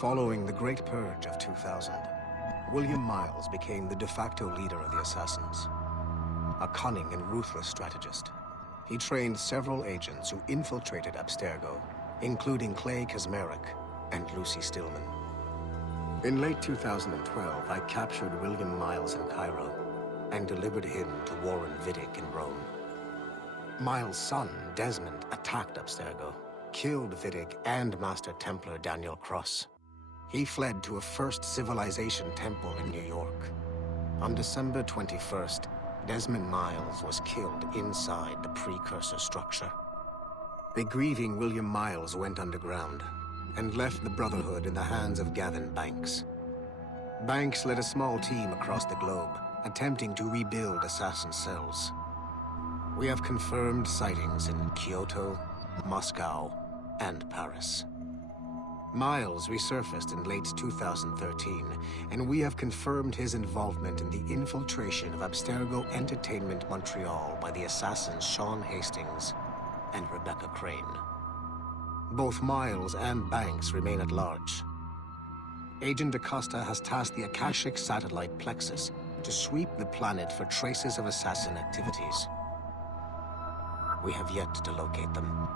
Following the Great Purge of 2000, William Miles became the de facto leader of the Assassins. A cunning and ruthless strategist, he trained several agents who infiltrated Abstergo, including Clay Kazmarek and Lucy Stillman. In late 2012, I captured William Miles in Cairo and delivered him to Warren Vidic in Rome. Miles' son, Desmond, attacked Abstergo, killed Vidic and Master Templar Daniel Cross. He fled to a First Civilization temple in New York. On December 21st, Desmond Miles was killed inside the precursor structure. The grieving William Miles went underground and left the Brotherhood in the hands of Gavin Banks. Banks led a small team across the globe, attempting to rebuild assassin cells. We have confirmed sightings in Kyoto, Moscow, and Paris. Miles resurfaced in late 2013, and we have confirmed his involvement in the infiltration of Abstergo Entertainment Montreal by the assassins Sean Hastings and Rebecca Crane. Both Miles and Banks remain at large. Agent DaCosta has tasked the Akashic satellite Plexus to sweep the planet for traces of assassin activities. We have yet to locate them.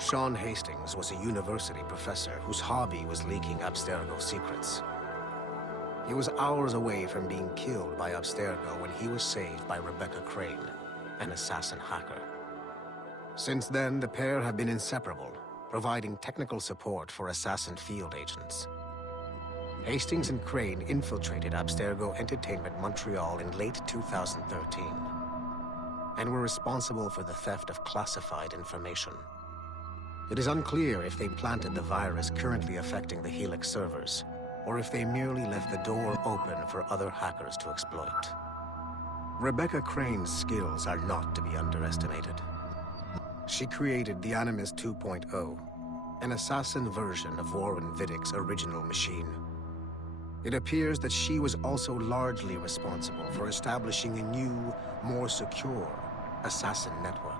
Sean Hastings was a university professor whose hobby was leaking Abstergo secrets. He was hours away from being killed by Abstergo when he was saved by Rebecca Crane, an assassin hacker. Since then, the pair have been inseparable, providing technical support for assassin field agents. Hastings and Crane infiltrated Abstergo Entertainment Montreal in late 2013, and were responsible for the theft of classified information. It is unclear if they planted the virus currently affecting the Helix servers, or if they merely left the door open for other hackers to exploit. Rebecca Crane's skills are not to be underestimated. She created the Animus 2.0, an assassin version of Warren Vidic's original machine. It appears that she was also largely responsible for establishing a new, more secure assassin network.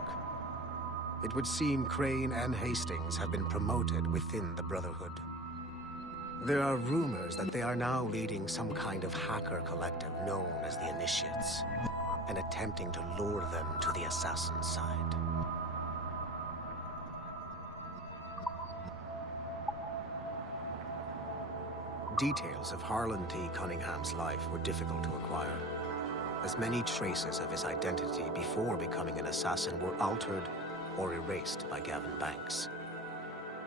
It would seem Crane and Hastings have been promoted within the Brotherhood. There are rumors that they are now leading some kind of hacker collective known as the Initiates, and attempting to lure them to the assassin side. Details of Harlan T. Cunningham's life were difficult to acquire, as many traces of his identity before becoming an assassin were altered or erased by Gavin Banks.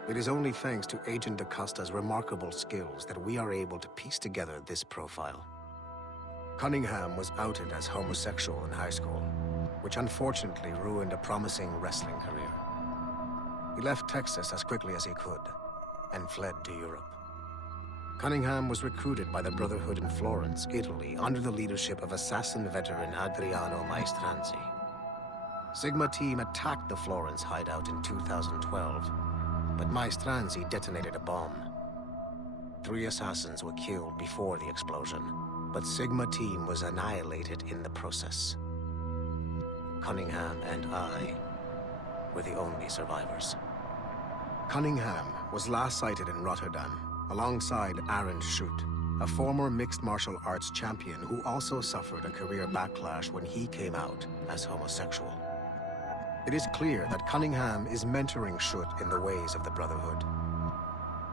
It is only thanks to Agent DaCosta's remarkable skills that we are able to piece together this profile. Cunningham was outed as homosexual in high school, which unfortunately ruined a promising wrestling career. He left Texas as quickly as he could, and fled to Europe. Cunningham was recruited by the Brotherhood in Florence, Italy, under the leadership of assassin veteran Adriano Maestranzi. Sigma team attacked the Florence hideout in 2012, but Maestranzi detonated a bomb. 3 assassins were killed before the explosion, but Sigma team was annihilated in the process. Cunningham and I were the only survivors. Cunningham was last sighted in Rotterdam, alongside Aaron Schutt, a former mixed martial arts champion who also suffered a career backlash when he came out as homosexual. It is clear that Cunningham is mentoring Schutt in the ways of the Brotherhood.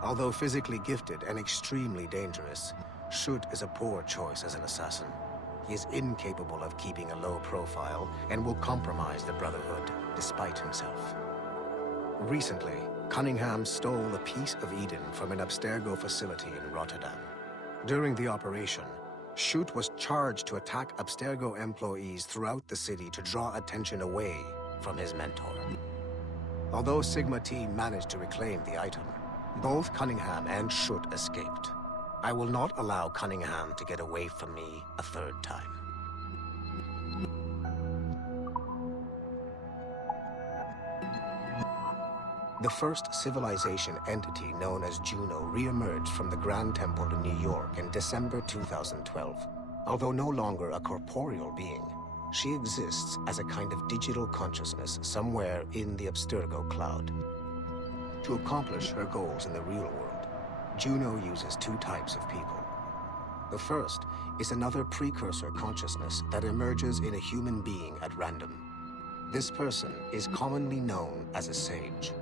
Although physically gifted and extremely dangerous, Schutt is a poor choice as an assassin. He is incapable of keeping a low profile and will compromise the Brotherhood despite himself. Recently, Cunningham stole a piece of Eden from an Abstergo facility in Rotterdam. During the operation, Schutt was charged to attack Abstergo employees throughout the city to draw attention away from his mentor. Although Sigma team managed to reclaim the item, both Cunningham and Schutt escaped. I will not allow Cunningham to get away from me a third time. The first civilization entity known as Juno re-emerged from the Grand Temple in New York in December 2012. Although no longer a corporeal being, She exists as a kind of digital consciousness somewhere in the Abstergo cloud. To accomplish her goals in the real world, Juno uses two types of people. The first is another precursor consciousness that emerges in a human being at random. This person is commonly known as a sage.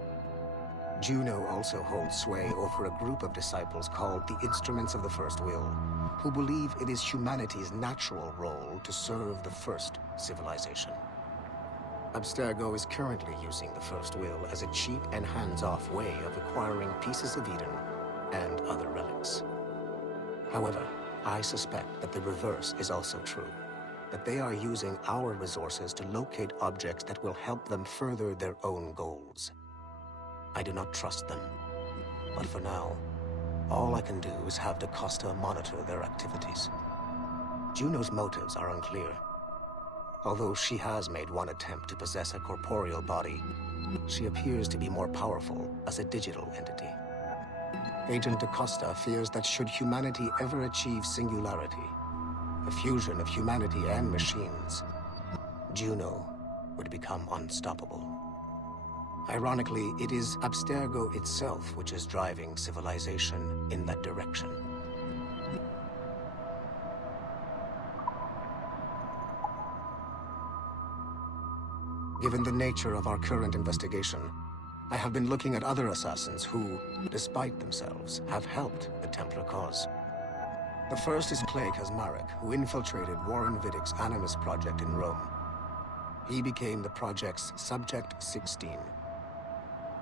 Juno also holds sway over a group of disciples called the Instruments of the First Will, who believe it is humanity's natural role to serve the first civilization. Abstergo is currently using the First Will as a cheap and hands-off way of acquiring pieces of Eden and other relics. However, I suspect that the reverse is also true, that they are using our resources to locate objects that will help them further their own goals. I do not trust them, but for now, all I can do is have DaCosta monitor their activities. Juno's motives are unclear. Although she has made one attempt to possess a corporeal body, she appears to be more powerful as a digital entity. Agent DaCosta fears that should humanity ever achieve singularity, a fusion of humanity and machines, Juno would become unstoppable. Ironically, it is Abstergo itself which is driving civilization in that direction. Given the nature of our current investigation, I have been looking at other assassins who, despite themselves, have helped the Templar cause. The first is Clay Kaczmarek, who infiltrated Warren Vidick's Animus project in Rome. He became the project's Subject 16.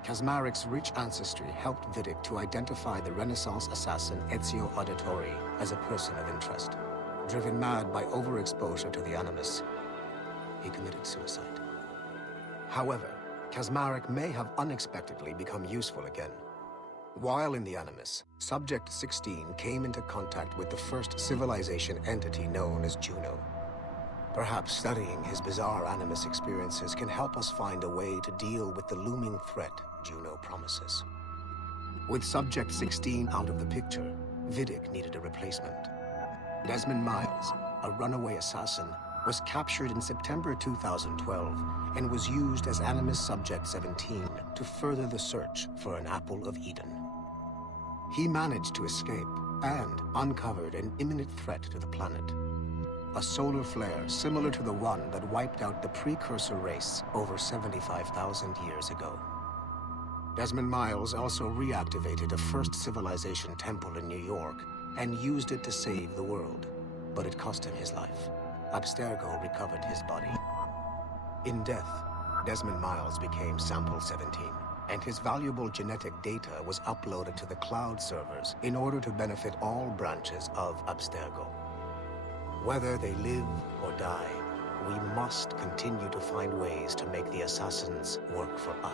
Kaczmarek's rich ancestry helped Vidick to identify the Renaissance assassin Ezio Auditore as a person of interest. Driven mad by overexposure to the Animus, he committed suicide. However, Kaczmarek may have unexpectedly become useful again. While in the Animus, Subject 16 came into contact with the first civilization entity known as Juno. Perhaps studying his bizarre Animus experiences can help us find a way to deal with the looming threat Juno promises. With Subject 16 out of the picture, Vidick needed a replacement. Desmond Miles, a runaway assassin, was captured in September 2012 and was used as Animus Subject 17 to further the search for an Apple of Eden. He managed to escape and uncovered an imminent threat to the planet. A solar flare similar to the one that wiped out the precursor race over 75,000 years ago. Desmond Miles also reactivated a first civilization temple in New York and used it to save the world, but it cost him his life. Abstergo recovered his body. In death, Desmond Miles became Sample 17, and his valuable genetic data was uploaded to the cloud servers in order to benefit all branches of Abstergo. Whether they live or die, we must continue to find ways to make the assassins work for us.